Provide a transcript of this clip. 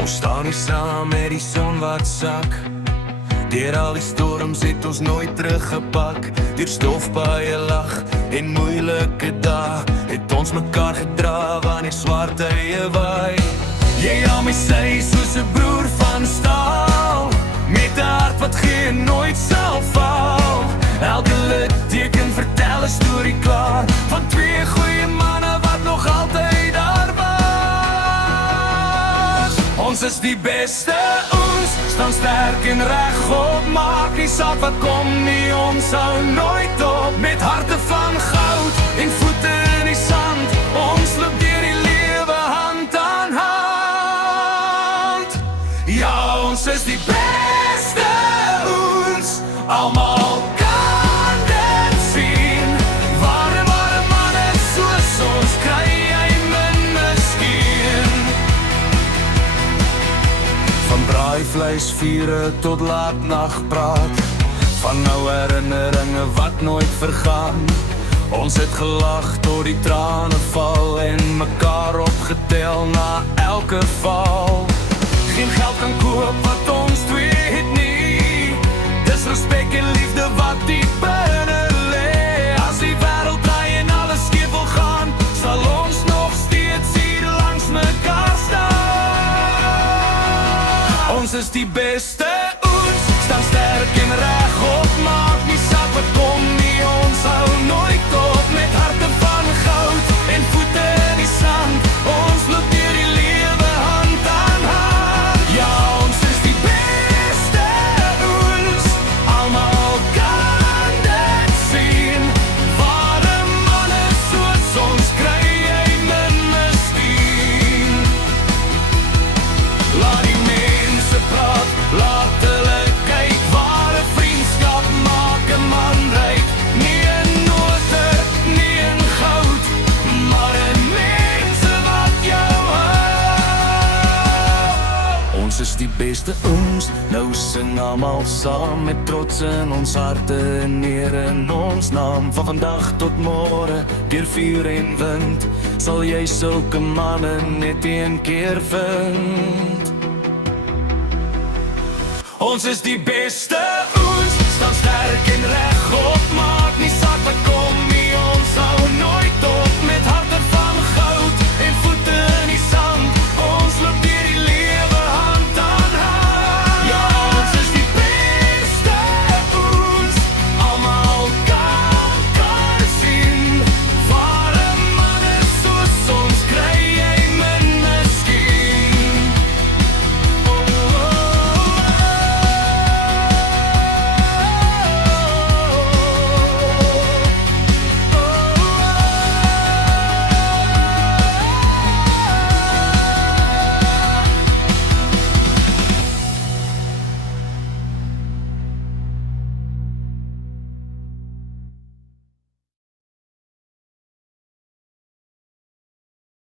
Ons staan hier saam met die son wat sak. Deur al die storms het ons nooit teruggepak. Deur stofpaaie lag en moeilike dae het ons mekaar gedra wanneer swart tye waai. Jy aan my sy soos 'n broer van staal, met 'n hart wat geen nooit sal val. Elke litteken vertel 'n storie klaar van twee goeie manne wat nog altyd daar was. Ons is die beste, ons staan sterk en regop, maak nie saak wat kom nie, ons hou nooit op. Met harte van goud en voete in die sand, ons loop deur die lewe hand aan hand. Ja, ons is die beste, ons almal kan dit sien. Ware manne soos ons kry jy min miskien. Van braaivleis, vure tot laatnagpraat, van nou herinneringe wat nooit vergaan. Ons het gelag tot die trane val en mekaar opgetel na elke val. Geen geld kan koop wat ons twee het nie, dis respek en liefde wat diep binne lê. As die wêreld draai en alles skeef wil gaan, sal ons nog steeds hier langs mekaar staan. Ons is die beste, ons staan sterk en regop, maak nie saak wat kom nie, ons hou nooit op. Met harte van goud en voete in die sand, ons loop deur die lewe hand aan hand. Ja, ons is die beste, ons almal kan dit sien. Ware manne soos ons kry jy min miskien. Laat die mense praat, laat hulle kyk, ware vriendskap maak 'n man ryk. Nie in note, nie in goud, maar in mense wat jou hou. Ons is die beste, ons, nou sing almal saam, met trots in ons harte en eer in ons naam. Van vandag tot môre, deur vuur en wind, sal jy sulke manne net een keer vind. Ons is die beste, ons staan sterk en regop, maar